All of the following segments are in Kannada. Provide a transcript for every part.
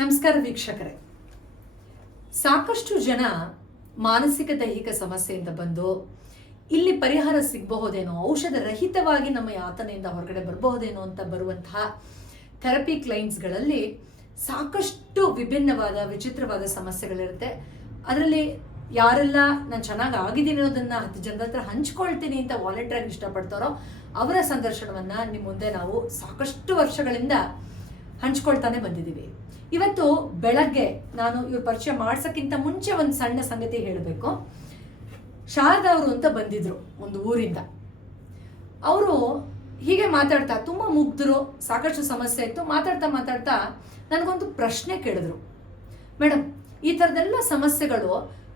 ನಮಸ್ಕಾರ ವೀಕ್ಷಕರೇ. ಸಾಕಷ್ಟು ಜನ ಮಾನಸಿಕ ದೈಹಿಕ ಸಮಸ್ಯೆಯಿಂದ ಬಂದು ಇಲ್ಲಿ ಪರಿಹಾರ ಸಿಗಬಹುದೇನೋ, ಔಷಧ ರಹಿತವಾಗಿ ನಮ್ಮ ಯಾತನೆಯಿಂದ ಹೊರಗಡೆ ಬರಬಹುದೇನೋ ಅಂತ ಬರುವಂತಹ ಥೆರಪಿ ಕ್ಲೈಂಟ್ಸ್ಗಳಲ್ಲಿ ಸಾಕಷ್ಟು ವಿಭಿನ್ನವಾದ, ವಿಚಿತ್ರವಾದ ಸಮಸ್ಯೆಗಳಿರುತ್ತೆ. ಅದರಲ್ಲಿ ಯಾರೆಲ್ಲ ನಾನು ಚೆನ್ನಾಗಿ ಆಗಿದ್ದೀನಿ ಅನ್ನೋದನ್ನು ಹತ್ತು ಜನರ ಹತ್ರ ಹಂಚ್ಕೊಳ್ತೀನಿ ಅಂತ ವಾಲಂಟಿಯರ್ ಇಷ್ಟಪಡ್ತಾರೋ ಅವರ ಸಂದರ್ಶನವನ್ನು ನಿಮ್ಮ ಮುಂದೆ ನಾವು ಸಾಕಷ್ಟು ವರ್ಷಗಳಿಂದ ಹಂಚ್ಕೊಳ್ತಾನೆ ಬಂದಿದ್ದೀವಿ. ಇವತ್ತು ಬೆಳಗ್ಗೆ ನಾನು ಇವ್ರ ಪರಿಚಯ ಮಾಡ್ಸೋಕ್ಕಿಂತ ಮುಂಚೆ ಒಂದು ಸಣ್ಣ ಸಂಗತಿ ಹೇಳಬೇಕು. ಶಾರದಾ ಅವರು ಅಂತ ಬಂದಿದ್ರು ಒಂದು ಊರಿಂದ. ಅವರು ಹೀಗೆ ಮಾತಾಡ್ತಾ ತುಂಬ ಮುಗ್ಧರು, ಸಾಕಷ್ಟು ಸಮಸ್ಯೆ ಇತ್ತು. ಮಾತಾಡ್ತಾ ಮಾತಾಡ್ತಾ ನನಗೊಂದು ಪ್ರಶ್ನೆ ಕೇಳಿದ್ರು. ಮೇಡಮ್ ಈ ಥರದೆಲ್ಲ ಸಮಸ್ಯೆಗಳು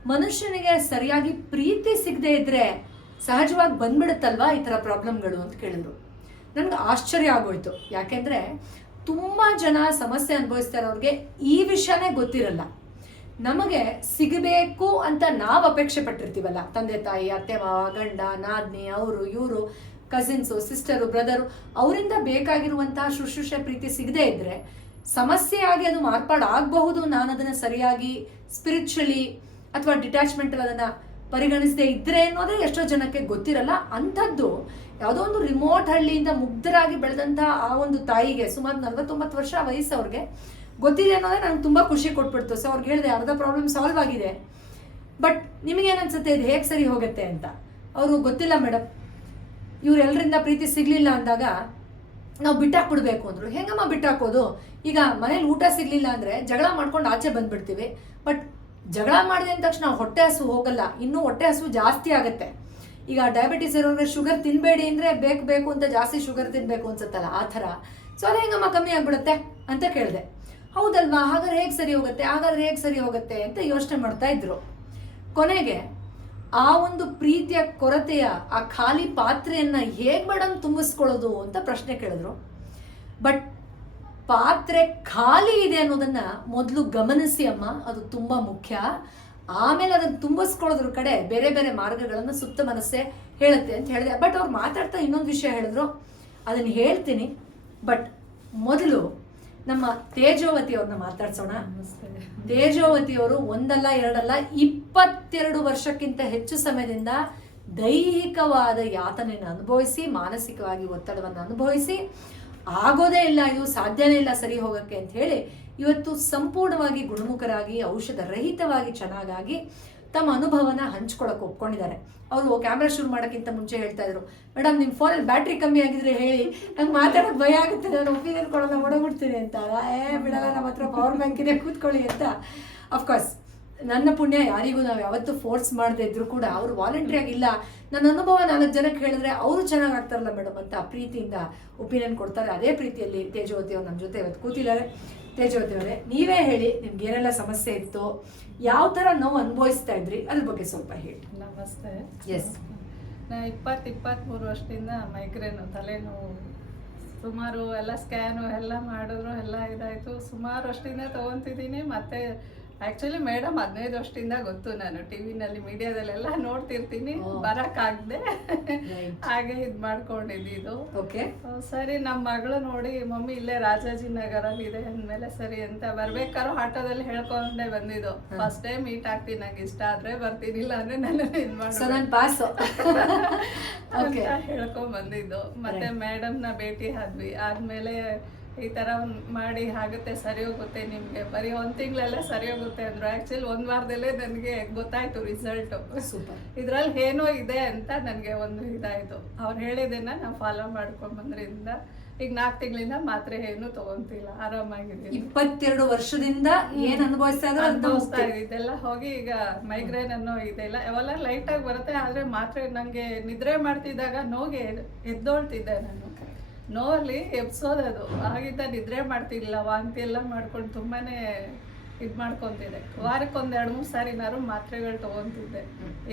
ಮನುಷ್ಯನಿಗೆ ಸರಿಯಾಗಿ ಪ್ರೀತಿ ಸಿಗದೆ ಇದ್ರೆ ಸಹಜವಾಗಿ ಬಂದ್ಬಿಡುತ್ತಲ್ವಾ ಈ ಥರ ಪ್ರಾಬ್ಲಮ್ಗಳು? ಅಂತ ಕೇಳಿದ್ರು. ನನಗೆ ಆಶ್ಚರ್ಯ ಆಗೋಯ್ತು. ಯಾಕೆಂದ್ರೆ ತುಂಬ ಜನ ಸಮಸ್ಯೆ ಅನುಭವಿಸ್ತಾ ಅವ್ರಿಗೆ ಈ ವಿಷಯನೇ ಗೊತ್ತಿರಲ್ಲ. ನಮಗೆ ಸಿಗಬೇಕು ಅಂತ ನಾವು ಅಪೇಕ್ಷೆ ಪಟ್ಟಿರ್ತೀವಲ್ಲ. ತಂದೆ, ತಾಯಿ, ಅತ್ತೆ, ಮಾವ, ಗಂಡ, ನಾದ್ನಿ, ಅವರು, ಇವರು ಕಸಿನ್ಸು ಸಿಸ್ಟರು ಬ್ರದರು ಅವರಿಂದ ಬೇಕಾಗಿರುವಂತಹ ಶುಶ್ರೂಷೆ ಪ್ರೀತಿ ಸಿಗದೇ ಇದ್ದರೆ ಸಮಸ್ಯೆಯಾಗಿ ಅದು ಮಾರ್ಪಾಡು ಆಗಬಹುದು ನಾನು ಅದನ್ನು ಸರಿಯಾಗಿ ಸ್ಪಿರಿಚುಲಿ ಅಥವಾ ಡಿಟ್ಯಾಚ್ಮೆಂಟ್ ಅದನ್ನು ಪರಿಗಣಿಸದೇ ಇದ್ದರೆ ಅನ್ನೋದೇ ಎಷ್ಟೋ ಜನಕ್ಕೆ ಗೊತ್ತಿರಲ್ಲ. ಅಂಥದ್ದು ಯಾವುದೋ ಒಂದು ರಿಮೋಟ್ ಹಳ್ಳಿಯಿಂದ ಮುಗ್ಧರಾಗಿ ಬೆಳೆದಂತಹ ಆ ಒಂದು ತಾಯಿಗೆ ಸುಮಾರು ನಲವತ್ತೊಂಬತ್ತು ವರ್ಷ ವಯಸ್ಸು ಅವ್ರಿಗೆ, ಗೊತ್ತಿದೆ ಅನ್ನೋದೇ ನನಗೆ ತುಂಬ ಖುಷಿ ಕೊಟ್ಬಿಡ್ತು. ಸೊ ಅವ್ರಿಗೆ ಹೇಳಿದೆ ಅರ್ಧ ಪ್ರಾಬ್ಲಮ್ ಸಾಲ್ವ್ ಆಗಿದೆ. ಬಟ್ ನಿಮಗೇನು ಅನ್ಸುತ್ತೆ? ಇದು ಹೇಗೆ ಸರಿ ಹೋಗುತ್ತೆ ಅಂತ? ಅವರು ಗೊತ್ತಿಲ್ಲ ಮೇಡಮ್ ಇವರೆಲ್ಲರಿಂದ ಪ್ರೀತಿ ಸಿಗ್ಲಿಲ್ಲ ಅಂದಾಗ ನಾವು ಬಿಟ್ಟಾಕ್ಬಿಡ್ಬೇಕು ಅಂದ್ರು. ಹೆಂಗಮ್ಮ ಬಿಟ್ಟಾಕೋದು? ಈಗ ಮನೇಲಿ ಊಟ ಸಿಗ್ಲಿಲ್ಲ ಅಂದ್ರೆ ಜಗಳ ಮಾಡ್ಕೊಂಡು ಆಚೆ ಬಂದುಬಿಡ್ತೀವಿ. ಬಟ್ ಜಗಳ ಮಾಡಿದೆ ಅಂದ ತಕ್ಷಣ ಹೊಟ್ಟೆ ಹಸು ಹೋಗಲ್ಲ. ಇನ್ನೂ ಹೊಟ್ಟೆ ಹಸು ಜಾಸ್ತಿ ಆಗುತ್ತೆ. ಈಗ ಡಯಾಬಿಟಿಸ್ ಇರೋರಿಗೆ ಶುಗರ್ ತಿನ್ನಬೇಡಿ ಅಂದ್ರೆ ಬೇಕು ಬೇಕು ಅಂತ ಜಾಸ್ತಿ ಶುಗರ್ ತಿನ್ನಬೇಕು ಅನ್ಸುತ್ತಲ್ಲ, ಆ ಥರ. ಸೊ ಅದು ಹೆಂಗಮ್ಮ ಕಮ್ಮಿ ಆಗ್ಬಿಡುತ್ತೆ ಅಂತ ಕೇಳಿದೆ. ಹೌದಲ್ವಾ? ಹಾಗಾದ್ರೆ ಹೇಗೆ ಸರಿ ಹೋಗುತ್ತೆ? ಹಾಗಾದ್ರೆ ಹೇಗೆ ಸರಿ ಹೋಗುತ್ತೆ ಅಂತ ಯೋಚನೆ ಮಾಡ್ತಾ ಇದ್ರು. ಕೊನೆಗೆ, ಆ ಒಂದು ಪ್ರೀತಿಯ ಕೊರತೆಯ, ಆ ಖಾಲಿ ಪಾತ್ರೆಯನ್ನ ಹೇಗೆ ಮೇಡಮ್ ತುಂಬಿಸ್ಕೊಳ್ಳೋದು ಅಂತ ಪ್ರಶ್ನೆ ಕೇಳಿದ್ರು. ಬಟ್ ಪಾತ್ರೆ ಖಾಲಿ ಇದೆ ಅನ್ನೋದನ್ನ ಮೊದಲು ಗಮನಿಸಿ ಅಮ್ಮ, ಅದು ತುಂಬಾ ಮುಖ್ಯ. ಆಮೇಲೆ ಅದನ್ನ ತುಂಬಿಸ್ಕೊಳ್ಳೋದ್ರ ಕಡೆ ಬೇರೆ ಬೇರೆ ಮಾರ್ಗಗಳನ್ನು ಸುಪ್ತ ಮನಸ್ಸೇ ಹೇಳುತ್ತೆ ಅಂತ ಹೇಳಿದೆ. ಬಟ್ ಅವ್ರು ಮಾತಾಡ್ತಾ ಇನ್ನೊಂದು ವಿಷಯ ಹೇಳಿದ್ರು. ಅದನ್ನ ಹೇಳ್ತೀನಿ. ಬಟ್ ಮೊದಲು ನಮ್ಮ ತೇಜೋವತಿ ಅವ್ರನ್ನ ಮಾತಾಡ್ಸೋಣ. ತೇಜೋವತಿ ಅವರು ಒಂದಲ್ಲ ಎರಡಲ್ಲ ಇಪ್ಪತ್ತೆರಡು ವರ್ಷಕ್ಕಿಂತ ಹೆಚ್ಚು ಸಮಯದಿಂದ ದೈಹಿಕವಾದ ಯಾತನೆಯನ್ನು ಅನುಭವಿಸಿ ಮಾನಸಿಕವಾಗಿ ಒತ್ತಡವನ್ನು ಅನುಭವಿಸಿ ಆಗೋದೇ ಇಲ್ಲ ಇದು ಸಾಧ್ಯನೇ ಇಲ್ಲ ಸರಿ ಹೋಗಕ್ಕೆ ಅಂತ ಹೇಳಿ ಇವತ್ತು ಸಂಪೂರ್ಣವಾಗಿ ಗುಣಮುಖರಾಗಿ ಔಷಧ ರಹಿತವಾಗಿ ಚೆನ್ನಾಗಾಗಿ ತಮ್ಮ ಅನುಭವನ ಹಂಚ್ಕೊಳಕ್ ಒಪ್ಕೊಂಡಿದ್ದಾರೆ. ಅವರು ಕ್ಯಾಮ್ರಾ ಶುರು ಮಾಡೋಕ್ಕಿಂತ ಮುಂಚೆ ಹೇಳ್ತಾ ಇದ್ರು, ಮೇಡಮ್ ನಿಮ್ಮ ಫೋನಲ್ಲಿ ಬ್ಯಾಟ್ರಿ ಕಮ್ಮಿ ಆಗಿದ್ರೆ ಹೇಳಿ, ನಂಗೆ ಮಾತಾಡೋಕೆ ಭಯ ಆಗುತ್ತೆ, ನಾನು ಒಪಿನಿಯನ್ ಕೊಡೋಣ ಓಡೋಗ್ಬಿಡ್ತೀನಿ ಅಂತ. ಏ, ಬಿಡಲ್ಲ ನಮ್ಮ ಹತ್ರ ಪವರ್ ಬ್ಯಾಂಕ್ ಇದೆ, ಕೂತ್ಕೊಳ್ಳಿ ಅಂತ. ಅಫ್ಕೋರ್ಸ್ ನನ್ನ ಪುಣ್ಯ ಯಾರಿಗೂ ನಾವು ಯಾವತ್ತೂ ಫೋರ್ಸ್ ಮಾಡದೇ ಇದ್ರು ಕೂಡ ಅವರು ವಾಲಂಟ್ರಿ ಆಗಿಲ್ಲ. ನನ್ನ ಅನುಭವ ನಾಲ್ಕು ಜನಕ್ಕೆ ಹೇಳಿದ್ರೆ ಅವರು ಚೆನ್ನಾಗಿ ಆಗ್ತಾರಲ್ಲ ಮೇಡಮ್ ಅಂತ ಪ್ರೀತಿಯಿಂದ ಒಪಿನಿಯನ್ ಕೊಡ್ತಾರೆ. ಅದೇ ಪ್ರೀತಿಯಲ್ಲಿ ತೇಜವತಿ ಅವ್ರು ನಮ್ಮ ಜೊತೆ ಇವತ್ತು ಕೂತಿದ್ದಾರೆ. ತೇಜವತಿ ಅವರೇ ನೀವೇ ಹೇಳಿ ನಿಮ್ಗೆ ಏನೆಲ್ಲ ಸಮಸ್ಯೆ ಇತ್ತು ಯಾವ ಥರ ನೋವು ಅನುಭವಿಸ್ತಾ ಇದ್ರಿ? ಅದ್ರ ಬಗ್ಗೆ ಸ್ವಲ್ಪ ಹೇಳಿ. ನಮಸ್ತೆ. ಎಸ್ ನಾ ಇಪ್ಪತ್ತು ಇಪ್ಪತ್ತ್ಮೂರು ವರ್ಷದಿಂದ ಮೈಗ್ರೇನು ತಲೆನೋವು ಸುಮಾರು ಎಲ್ಲ ಸ್ಕ್ಯಾನು ಎಲ್ಲ ಮಾಡಿದ್ರು ಎಲ್ಲ ಇದಾಯಿತು. ಸುಮಾರು ವರ್ಷದಿಂದ ತೊಗೊತಿದ್ದೀನಿ ಮತ್ತೆ ಆ್ಯಕ್ಚುಲಿ ಮೇಡಮ್ ಹದಿನೈದು ವರ್ಷದಿಂದ ಗೊತ್ತು ನಾನು. ಟಿವಿನಲ್ಲಿ ಮೀಡಿಯಾದಲ್ಲೆಲ್ಲ ನೋಡ್ತಿರ್ತೀನಿ. ಬರಕ್ಕಾಗದೆ. ಹಾಗೆ ಇದು ಮಾಡ್ಕೊಂಡಿದ್ದು ಓಕೆ ಸರಿ ನಮ್ಮ ಮಗಳು ನೋಡಿ ಮಮ್ಮಿ ಇಲ್ಲೇ ರಾಜಾಜಿನಗರಲ್ಲಿ ಇದೆ ಅಂದ್ಮೇಲೆ ಸರಿ ಅಂತ ಬರ್ಬೇಕಾದ್ರೂ ಆಟೋದಲ್ಲಿ ಹೇಳ್ಕೊಂಡೆ ಬಂದಿದ್ದು. ಫಸ್ಟ್ ಟೈಮ್ ಮೀಟ್ ಆಗ್ತೀನಿ ನಂಗೆ ಇಷ್ಟ ಆದ್ರೆ ಬರ್ತೀನಿ ಇಲ್ಲ ಅಂದ್ರೆ ನಾನು ಇದು ಮಾಡಿ ಪಾಸ್ ಹೇಳ್ಕೊಂಡ್ ಬಂದಿದ್ದು. ಮತ್ತೆ ಮೇಡಮ್ನ ನ ಭೇಟಿ ಆದ್ವಿ. ಆದ್ಮೇಲೆ ಈ ತರ ಒಂದ್ ಮಾಡಿ ಆಗುತ್ತೆ ಸರಿ ಹೋಗುತ್ತೆ ನಿಮ್ಗೆ. ಬರೀ ಒಂದ್ ತಿಂಗಳಲ್ಲೇ ಸರಿ ಹೋಗುತ್ತೆ ಅಂದ್ರು. ಆ್ಯಕ್ಚುಲಿ ಒಂದ್ ವಾರದಲ್ಲೇ ನನಗೆ ಗೊತ್ತಾಯ್ತು ರಿಸಲ್ಟ್ ಸೂಪರ್. ಇದರಲ್ಲಿ ಏನೋ ಇದೆ ಅಂತ ನನಗೆ ಒಂದು ಇದಾಯ್ತು. ಅವ್ರು ಹೇಳಿದ್ದನ್ನ ನಾವು ಫಾಲೋ ಮಾಡ್ಕೊಂಡ್ ಬಂದ್ರಿಂದ ಈಗ ನಾಲ್ಕು ತಿಂಗಳಿಂದ ಮಾತ್ರೆ ಏನು ತಗೊಂತಿಲ್ಲ. ಆರಾಮಾಗಿದೆ ಇಪ್ಪತ್ತೆರಡು ವರ್ಷದಿಂದ ಏನ್ ಅನುಭವಿಸ್ತಾ ಇದ್ರೆ ಇದೆಲ್ಲ ಹೋಗಿ ಈಗ ಮೈಗ್ರೇನ್ ಅನ್ನೋ ಇದೆಲ್ಲ ಯಾವೆಲ್ಲ ಲೈಟ್ ಆಗಿ ಬರುತ್ತೆ ಆದ್ರೆ ಮಾತ್ರೆ ನಂಗೆ ನಿದ್ರೆ ಮಾಡ್ತಿದ್ದಾಗ ನೋಗೆ ಎದ್ದೋಳ್ತಿದ್ದೆ ನಾನು. ನೋವಲ್ಲಿ ಅದು. ಹಾಗಿದ್ದ ನಿದ್ರೆ ಮಾಡ್ತಿರ್ಲಿಲ್ಲ ವಾಂತಿ ಎಲ್ಲ ಮಾಡ್ಕೊಂಡು ತುಂಬಾನೇ ಇದು ಮಾಡ್ಕೊತಿದ್ದೆ. ವಾರಕ್ಕೆ ಒಂದ್ ಎರಡು ಮೂರು ಸಾರಿನಾರು ಮಾತ್ರೆಗಳು ತಗೊಂತಿದ್ದೆ.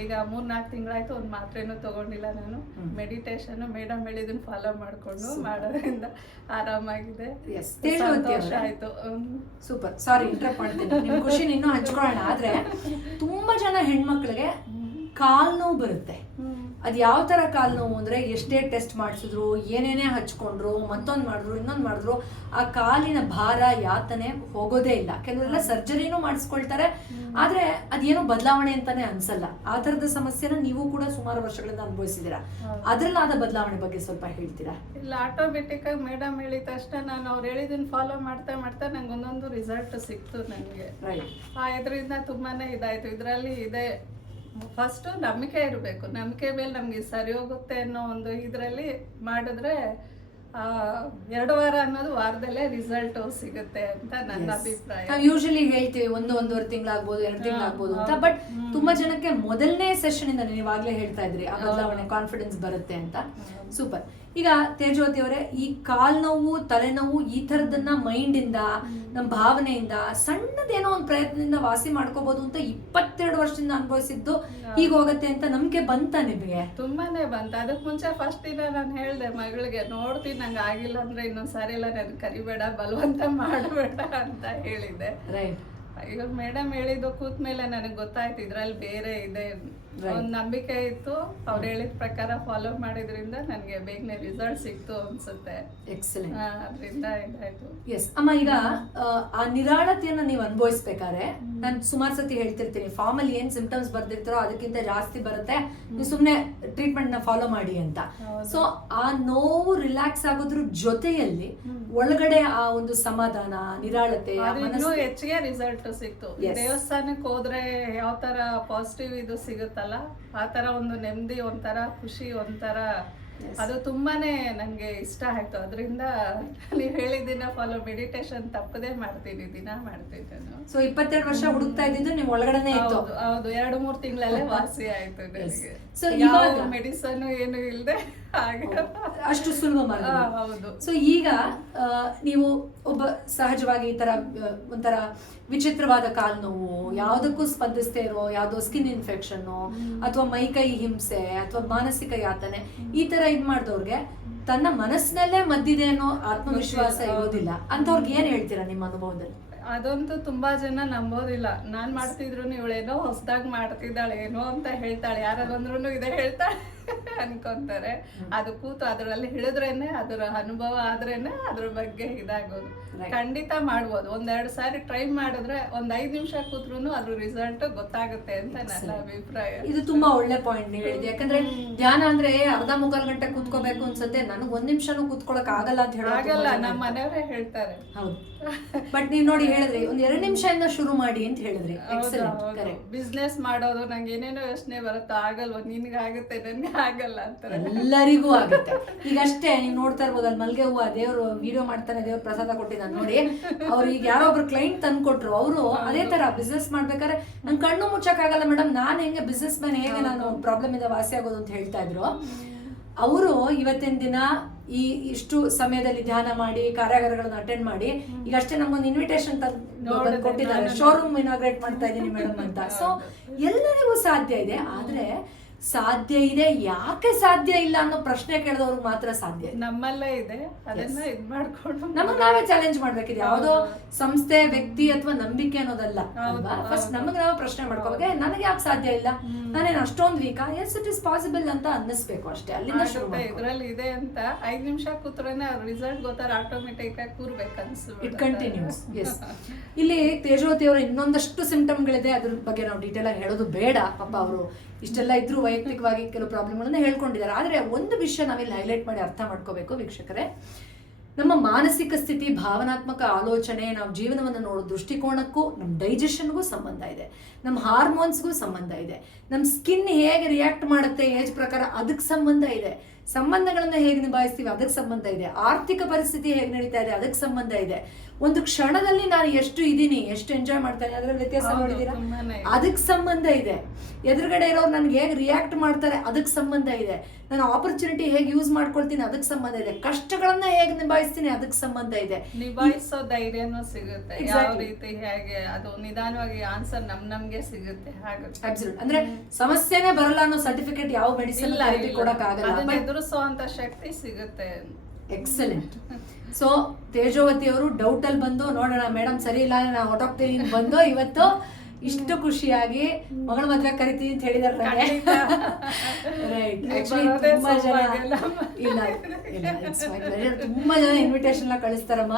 ಈಗ ಮೂರ್ ನಾಲ್ಕು ತಿಂಗಳಾಯ್ತು ಒಂದು ಮಾತ್ರೆನೂ ತಗೊಂಡಿಲ್ಲ ನಾನು. ಮೆಡಿಟೇಷನ್ ಮೇಡಮ್ ಹೇಳಿದನ್ನು ಫಾಲೋ ಮಾಡ್ಕೊಂಡು ಮಾಡೋದ್ರಿಂದ ಆರಾಮಾಗಿದೆ. ಸಂತೋಷ ಅವರೇ. ಸೂಪರ್. ಸಾರಿ ಇಂಟ್ರಪ್ಟ್ ಮಾಡ್ತೀನಿ. ಖುಷಿ ಇನ್ನೂ ಹಂಚ್ಕೊಳ್ಳೋಣ. ಆದ್ರೆ ತುಂಬಾ ಜನ ಹೆಣ್ಮಕ್ಳಿಗೆ ಕಾಲ್ ನೋವು ಬರುತ್ತೆ. ಅದು ಯಾವ ತರ ಕಾಲು ನೋವು ಅಂದ್ರೆ ಎಷ್ಟೇ ಟೆಸ್ಟ್ ಮಾಡಿಸಿದ್ರು ಏನೇನೇ ಹಚ್ಕೊಂಡ್ರು ಮತ್ತೊಂದು ಮಾಡಿದ್ರು ಇನ್ನೊಂದು ಮಾಡಿದ್ರು ಆ ಕಾಲಿನ ಭಾರ ಯಾತನೆ ಹೋಗೋದೇ ಇಲ್ಲ. ಕೆಲವರೆಲ್ಲ ಸರ್ಜರಿನೂ ಮಾಡಿಸ್ಕೊಳ್ತಾರೆ. ಆದ್ರೆ ಅದೇನು ಬದಲಾವಣೆ ಅಂತಾನೆ ಅನ್ಸಲ್ಲ. ಆ ತರದ ಸಮಸ್ಯೆನ ನೀವು ಕೂಡ ಸುಮಾರು ವರ್ಷಗಳಿಂದ ಅನುಭವಿಸಿದ್ದೀರಾ? ಅದರಲ್ಲಾದ ಬದಲಾವಣೆ ಬಗ್ಗೆ ಸ್ವಲ್ಪ ಹೇಳ್ತೀರಾ? ಇಲ್ಲ ಆಟೋಮೆಟಿಕ್ ಆಗಿ ಮೇಡಮ್ ಹೇಳಿದ ತಕ್ಷಣ ನಾನು ಅವ್ರು ಹೇಳಿದ್ದನ್ನ ಫಾಲೋ ಮಾಡ್ತಾ ಮಾಡ್ತಾ ನಂಗೆ ಒಂದೊಂದು ರಿಸಲ್ಟ್ ಸಿಕ್ತು ನನಗೆ ಇದರಿಂದ ತುಂಬಾನೇ ಇದಾಯ್ತು. ಇದರಲ್ಲಿ ಇದೆ ಫಸ್ಟ್ ನಂಬಿಕೆ ಇರಬೇಕು. ನಂಬಿಕೆ ಮೇಲೆ ನಮ್ಗೆ ಸರಿ ಹೋಗುತ್ತೆ ಅನ್ನೋ ಒಂದು ಇದರಲ್ಲಿ ಮಾಡಿದ್ರೆ ಆ, ಎರಡು ವಾರ ಅನ್ನೋದು ವಾರದಲ್ಲೇ ರಿಸಲ್ಟ್ ಸಿಗುತ್ತೆ ಅಂತ ನನ್ನ ಅಭಿಪ್ರಾಯ. ನಾವು ಯೂಶಲಿ ಹೇಳ್ತೀವಿ ಒಂದು ಒಂದೂವರೆ ತಿಂಗಳಾಗ್ಬೋದು ಎರಡು ತಿಂಗಳಾಗ್ಬೋದು ಅಂತ ಬಟ್ ತುಂಬಾ ಜನಕ್ಕೆ ಮೊದಲನೇ ಸೆಷನ್ ಇಂದ ನೀವಾಗ್ಲೇ ಹೇಳ್ತಾ ಇದ್ರಿ ಆ. ಬದಲಾವಣೆ ಕಾನ್ಫಿಡೆನ್ಸ್ ಬರುತ್ತೆ ಅಂತ. ಸೂಪರ್ ಈಗ ತೇಜವತಿ ಅವರೇ ಈ ಕಾಲ್ ನೋವು ತಲೆನೋವು ಈ ತರದನ್ನ ಮೈಂಡ್ ಇಂದ ನಮ್ಮ ಭಾವನೆಯಿಂದ ಸಣ್ಣದೇನೋ ಒಂದು ಪ್ರಯತ್ನದಿಂದ ವಾಸಿ ಮಾಡ್ಕೋಬಹುದು ಅಂತ ಇಪ್ಪತ್ತೆರಡು ವರ್ಷದಿಂದ ಅನುಭವಿಸಿದ್ದು ಈಗ ಹೋಗತ್ತೆ ಅಂತ ನಂಬಿಕೆ ಬಂತ ನಿಮಗೆ? ತುಂಬಾನೇ ಬಂತ. ಅದಕ್ಕೆ ಮುಂಚೆ ಫಸ್ಟ್ ದಿನ ನಾನು ಹೇಳ್ದೆ ಮಗಳಿಗೆ ನೋಡ್ತೀನಿ ನಂಗೆ ಆಗಿಲ್ಲ ಅಂದ್ರೆ ಇನ್ನೊಂದ್ ಸರಿ ಇಲ್ಲ ನನ್ ಕರಿಬೇಡ ಬಲವಂತ ಮಾಡಬೇಡ ಅಂತ ಹೇಳಿದ್ದೆ ರೈಟ್ ಈಗ ಮೇಡಮ್ ಹೇಳಿದ್ದು ಕೂತ್ ಮೇಲೆ ನನಗೆ ಗೊತ್ತಾಯ್ತು ಇದ್ರಲ್ಲಿ ಬೇರೆ ಇದೆ. ಒಂದ್ ನಂಬಿಕೆ ಇತ್ತು. ಅವ್ರು ಹೇಳಿದ ಪ್ರಕಾರ ಫಾಲೋ ಮಾಡಿದ್ರಿಂದ ನನಗೆ ಬೇಗನೆ ರಿಸಲ್ಟ್ ಸಿಕ್ತು ಅನ್ಸುತ್ತೆ. ಎಕ್ಸಲೆಂಟ್ ಅದ್ರಿಂದ ಇದಾಯ್ತು. ಎಸ್ ಅಮ್ಮ ಈಗ ಆ, ನಿರಾಳತೆಯನ್ನ ನೀವು ಅನುಭವಿಸ್ಬೇಕಾದ್ರೆ ನಾನು ಸುಮಾರು ಸತಿ ಹೇಳ್ತಿರ್ತೀನಿ ಫಾರ್ಮ್ ಅಲ್ಲಿ ಏನ್ ಸಿಂಪ್ಟಮ್ಸ್ ಬರ್ದಿರ್ತಾರೋ ಅದಕ್ಕಿಂತ ಜಾಸ್ತಿ ಬರುತ್ತೆ. ನೀವು ಸುಮ್ನೆ ಟ್ರೀಟ್ಮೆಂಟ್ನ ಫಾಲೋ ಮಾಡಿ ಅಂತ. ಸೊ ಆ ನೋವು ರಿಲ್ಯಾಕ್ಸ್ ಆಗೋದ್ರ ಜೊತೆಯಲ್ಲಿ. ಒಳಗಡೆ ಆ ಒಂದು ಸಮಾಧಾನ ನಿರಾಳತೆ ಹೆಚ್ಚಿಗೆ ರಿಸಲ್ಟ್ ಸಿಕ್ತು. ದೇವಸ್ಥಾನಕ್ಕೆ ಹೋದ್ರೆ ಯಾವ ತರ ಪಾಸಿಟಿವ್ ಇದು ಸಿಗುತ್ತಲ್ಲ ಆ ತರ ಒಂದು ನೆಮ್ಮದಿ ಒಂಥರ ಖುಷಿ ಒಂಥರ. ಅದು ತುಂಬಾನೇ ನಂಗೆ ಇಷ್ಟ ಆಯ್ತು. ಅದರಿಂದ ನೀವು ಹೇಳಿದಿನ ಫಾಲೋ ಮೆಡಿಟೇಷನ್ ತಪ್ಪದೇ ಮಾಡ್ತೀನಿ ದಿನ ಮಾಡ್ತಿದ್ದೆ ನಾನು. ಸೊ ಇಪ್ಪತ್ತೆರಡು ವರ್ಷ ಹುಡುಕ್ತಾ ಇದ್ದಿದ್ದು ನೀವು ಒಳಗಡೆನೆ ಇತ್ತು. ಹೌದು ಹೌದು. ಎರಡು ಮೂರು ತಿಂಗಳಲ್ಲೇ ವಾಸಿ ಆಯ್ತು ನನಗೆ. ಸೊ ಯಾವ ಇವಾಗ- ಮೆಡಿಸನ್ ಏನು ಇಲ್ಲದೆ ಹಾಗೆ ಅಷ್ಟು ಸುಲಭ ಮಾರ್ಗ ಹೌದು. ಸೊ ಈಗ ನೀವು ಒಬ್ಬ ಸಹಜವಾಗಿ ಈ ತರ ಒಂಥರ ವಿಚಿತ್ರವಾದ ಕಾಲು ನೋವು ಯಾವುದಕ್ಕೂ ಸ್ಪಂದಿಸ್ತೇ ಇರೋ ಯಾವುದೋ ಸ್ಕಿನ್ ಇನ್ಫೆಕ್ಷನ್ ಅಥವಾ ಮೈಕೈ ಹಿಂಸೆ ಅಥವಾ ಮಾನಸಿಕ ಯಾತನೆ ಈ ತರ ಇದ್ ಮಾಡಿದವ್ರಿಗೆ ತನ್ನ ಮನಸ್ಸಿನಲ್ಲೇ ಮದ್ದಿದೆ ಅನ್ನೋ ಆತ್ಮವಿಶ್ವಾಸ ಇರೋದಿಲ್ಲ. ಅಂತವ್ರಿಗೆ ಏನ್ ಹೇಳ್ತೀರಾ ನಿಮ್ಮ ಅನುಭವದಲ್ಲಿ? ಅದಂತೂ ತುಂಬಾ ಜನ ನಂಬೋದಿಲ್ಲ. ನಾನ್ ಮಾಡ್ತಿದ್ರು ಇವಳೇನೋ ಹೊಸದಾಗಿ ಮಾಡ್ತಿದ್ದಾಳೆ ಏನೋ ಅಂತ ಹೇಳ್ತಾಳೆ. ಯಾರು ಬಂದ್ರು ಇದೇ ಹೇಳ್ತಾಳೆ. ಅನ್ಕೊಂತಾರೆ. ಅದು ಕೂತು ಅದರಲ್ಲಿ ಹಿಡಿದ್ರೇನೆ ಅದರ ಅನುಭವ ಆದ್ರೇನೆ ಅದ್ರ ಬಗ್ಗೆ ಇದಾಗೋದು. ಖಂಡಿತ ಮಾಡ್ಬೋದು. ಒಂದೆರಡು ಸಾರಿ ಟ್ರೈ ಮಾಡಿದ್ರೆ ಒಂದ್ ಐದ್ ನಿಮಿಷ ಕೂತ್ರು ಅದ್ರ ರಿಸಲ್ಟ್ ಗೊತ್ತಾಗುತ್ತೆ ಅಂತ ನನ್ನ. ಅಭಿಪ್ರಾಯ. ಇದು ತುಂಬಾ ಒಳ್ಳೆ ಪಾಯಿಂಟ್ ನೀವು ಹೇಳಿದ್ರಿ. ಯಾಕಂದ್ರೆ ಧ್ಯಾನ ಅಂದ್ರೆ ಅರ್ಧ ಮುಕ್ಕಾಲ್ ಗಂಟೆ ಕೂತ್ಕೋಬೇಕು ಅನ್ಸುತ್ತೆ. ನನಗೆ ಒಂದ್ ನಿಮಿಷನೂ ಕೂತ್ಕೊಳಕ್ ಆಗಲ್ಲ ಅಂತ ಹೇಳಲ್ಲ ಆಗಲ್ಲ ನಮ್ಮ. ಮನೆಯವರೇ ಹೇಳ್ತಾರೆ. ಹೌದು. ಬಟ್ ನೀವು ನೋಡಿ ಹೇಳಿದ್ರಿ ಒಂದ್ ಎರಡ್ ನಿಮಿಷದಿಂದ ಶುರು ಮಾಡಿ ಅಂತ ಹೇಳಿದ್ರಿ. ಬಿಸ್ನೆಸ್ ಮಾಡೋದು ನಂಗೆ ಏನೇನೋ ಯೋಚನೆ ಬರುತ್ತೋ ಆಗಲ್ವ? ನಿನ್ಗೆ ಆಗುತ್ತೆ ನನ್ಗೆ ಆಗಲ್ಲ ಎಲ್ಲರಿಗೂ ಆಗುತ್ತೆ. ಈಗ ಅಷ್ಟೇ ನೀವು ನೋಡ್ತಾ ಇರ್ಬೋದು ಅಲ್ಲಿ ಮಲ್ಗೆ ಹೂವ ದೇವ್ರು ವಿಡಿಯೋ ಮಾಡ್ತಾನೆ ದೇವ್ರ ಪ್ರಸಾದ ಕೊಟ್ಟಿದ್ದಾನೆ ನೋಡಿ. ಅವ್ರು ಈಗ ಯಾರೋ ಒಬ್ರು ಕ್ಲೈಂಟ್ ತಂದು ಕೊಟ್ರು ಅವರು ಅದೇ ತರ ಬಿಸ್ನೆಸ್ ಮಾಡ್ಬೇಕಾದ್ರೆ ನನ್ ಕಣ್ಣು ಮುಚ್ಚಕ್ ಆಗಲ್ಲ ಮೇಡಮ್ ನಾನು ಹೆಂಗೆ ಬಿಸ್ನೆಸ್ ಮ್ಯಾನ್ ಹೇಗೆ ನಾನು ಪ್ರಾಬ್ಲಮ್ ಇಂದ ವಾಸಿ ಆಗೋದು ಅಂತ ಹೇಳ್ತಾ ಇದ್ರು. ಅವರು ಇವತ್ತಿನ ದಿನ ಈ ಇಷ್ಟು ಸಮಯದಲ್ಲಿ ಧ್ಯಾನ ಮಾಡಿ ಕಾರ್ಯಾಗಾರಗಳನ್ನ ಅಟೆಂಡ್ ಮಾಡಿ ಈಗ ಅಷ್ಟೇ ನಮ್ಗೊಂದು ಇನ್ವಿಟೇಷನ್ ಕೊಟ್ಟಿದ್ದಾರೆ. ಶೋರೂಮ್ ಇನಾಗ್ರೇಟ್ ಮಾಡ್ತಾ ಇದ್ದೀನಿ ಮೇಡಮ್ ಅಂತ. ಸೊ ಎಲ್ಲರಿಗೂ ಸಾಧ್ಯ ಇದೆ. ಆದ್ರೆ ಸಾಧ್ಯ ಇದೆ? ಯಾಕೆ ಸಾಧ್ಯ ಇಲ್ಲ ಅನ್ನೋ ಪ್ರಶ್ನೆ ಕೇಳಿದವ್ರಿಗೆ ಮಾತ್ರ ಸಾಧ್ಯ ನಮ್ಮಲ್ಲೇ ಇದೆ. ಅದನ್ನ ಇದ್ ಮಾಡ್ಕೊಂಡು ನಮಗ್ ನಾವೇ ಚಾಲೆಂಜ್ ಮಾಡ್ಬೇಕಿದೆ. ಯಾವ್ದೋ ಸಂಸ್ಥೆ ವ್ಯಕ್ತಿ ಅಥವಾ ನಂಬಿಕೆ ಅನ್ನೋದಲ್ಲ ಫಸ್ಟ್. ನಮಗ್ ನಾವು ಪ್ರಶ್ನೆ ಮಾಡ್ಕೋಬೇಕು ನನಗೆ ಯಾಕೆ ಸಾಧ್ಯ ಇಲ್ಲ? ನಾನೇನು ಅಷ್ಟೊಂದು ವೀಕಾ ಎಸ್ ಇಟ್ ಇಸ್ ಪಾಸಿಬಲ್ ಅಂತ ಅನ್ನಿಸ್ಬೇಕು ಅಷ್ಟೇ. ಅಲ್ಲಿಂದ ಶುರು ಇದ್ರಲ್ಲಿ ಇದೆ ಅಂತ ಐದ್ ನಿಮಿಷ ಕೂತ್ರೇನೆ ರಿಸಲ್ಟ್ ಗೊತ್ತಾರ ಆಟೋಮೆಟಿಕ್ ಆಗಿ ಕೂರ್ಬೇಕು ಇಟ್ ಕಂಟಿನ್ಯೂಸ್ ಎಸ್ ಇಲ್ಲಿ ತೇಜವತಿ ಅವರ ಇನ್ನೊಂದಷ್ಟು ಸಿಂಪ್ಟಮ್ಗಳಿದೆ ಅದ್ರ ಬಗ್ಗೆ ನಾವು ಡೀಟೇಲ್ ಆಗಿ ಹೇಳೋದು ಬೇಡ. ಪಾಪ ಅವರು ಇಷ್ಟೆಲ್ಲ ಇದ್ರು ವೈಯಕ್ತಿಕವಾಗಿ ಕೆಲವು ಪ್ರಾಬ್ಲಮ್ಗಳನ್ನ ಹೇಳ್ಕೊಂಡಿದ್ದಾರೆ. ಆದ್ರೆ ಒಂದು ವಿಷಯ ನಾವಿಲ್ಲಿ ಹೈಲೈಟ್ ಮಾಡಿ ಅರ್ಥ ಮಾಡ್ಕೋಬೇಕು ವೀಕ್ಷಕರೇ. ನಮ್ಮ ಮಾನಸಿಕ ಸ್ಥಿತಿ, ಭಾವನಾತ್ಮಕ ಆಲೋಚನೆ, ನಾವು ಜೀವನವನ್ನು ನೋಡೋ ದೃಷ್ಟಿಕೋನಕ್ಕೂ ನಮ್ಮ ಡೈಜೆಷನ್ಗೂ ಸಂಬಂಧ ಇದೆ. ನಮ್ಮ ಹಾರ್ಮೋನ್ಸ್ಗೂ ಸಂಬಂಧ ಇದೆ. ನಮ್ಮ ಸ್ಕಿನ್ ಹೇಗೆ ರಿಯಾಕ್ಟ್ ಮಾಡುತ್ತೆ, ಏಜ್ ಪ್ರಕಾರ ಅದಕ್ಕೆ ಸಂಬಂಧ ಇದೆ. ಸಂಬಂಧಗಳನ್ನ ಹೇಗೆ ನಿಭಾಯಿಸ್ತೀವಿ, ಅದಕ್ಕೆ ಸಂಬಂಧ ಇದೆ. ಆರ್ಥಿಕ ಪರಿಸ್ಥಿತಿ ಹೇಗೆ ನಡೀತಾ ಇದೆ, ಅದಕ್ಕೆ ಸಂಬಂಧ ಇದೆ. ಒಂದು ಕ್ಷಣದಲ್ಲಿ ನಾನು ಎಷ್ಟು ಇದೀನಿ ಎಷ್ಟು ಎಂಜಾಯ್ ಮಾಡ್ತೇನೆ ಅದ್ರ ವ್ಯತ್ಯಾಸ ನೋಡಿದೀರಾ ಅದಕ್ಕೆ ಸಂಬಂಧ ಇದೆ. ಎದುರುಗಡೆ ಇರೋರು ನನ್ಗೆ ಹೇಗೆ ರಿಯಾಕ್ಟ್ ಮಾಡ್ತಾರೆ ಅದಕ್ಕೆ ಸಂಬಂಧ ಇದೆ. ನಾನು ಆಪರ್ಚುನಿಟಿ ಹೇಗೆ ಯೂಸ್ ಮಾಡ್ಕೊಳ್ತೀನಿ ಅದಕ್ಕೆ ಸಂಬಂಧ ಇದೆ. ಕಷ್ಟಗಳನ್ನ ಹೇಗೆ ನಿಭಾಯಿಸ್ತೀನಿ ಅದಕ್ಕೆ ಸಂಬಂಧ ಇದೆ. ನಿಭಾಯಿಸೋ ಧೈರ್ಯನೂ ಸಿಗುತ್ತೆ. ಯಾವ ರೀತಿ ಹೇಗೆ ಅದು ನಿಧಾನವಾಗಿ ಆನ್ಸರ್ ನಮ್ ನಮ್ಗೆ ಸಿಗುತ್ತೆ ಹಾಗೆ ಅಬ್ಸಲ್ಯೂಟ್ ಅಂದ್ರೆ ಸಮಸ್ಯೆನೇ ಬರಲ್ಲ ಅನ್ನೋ ಸರ್ಟಿಫಿಕೇಟ್ ಯಾವ ಮೆಡಿಸಿನ್ ಕೊಡಕ್ಕಾಗಲ್ಲ. ಅದನ್ನ ಎದುರಿಸುವಂತ ಶಕ್ತಿ ಸಿಗುತ್ತೆ. ಎಕ್ಸಲೆಂಟ್ ಸೊ ತೇಜೋವತಿ ಅವರು ಡೌಟ್ ಅಲ್ಲಿ ಬಂದು, ನೋಡೋಣ ಮೇಡಮ್ ಸರಿ ಇಲ್ಲ ನಾನು ಹೊಟ್ಟೋಗ್ತೀನಿ ಬಂದು, ಇವತ್ತು ಇಷ್ಟು ಖುಷಿಯಾಗಿ ಮಗಳ ಮದ್ವೆ ಕರಿತೀನಿ ಅಂತ ಹೇಳಿದಾರೆ ನನಗೆ ರೈಟ್ ನೀವು ತುಂಬಾ ಜನ ಇಲ್ಲ. ತುಂಬಾ ಜನ ಇನ್ವಿಟೇಷನ್ ಎಲ್ಲ ಕಳಿಸ್ತಾರಮ್ಮ.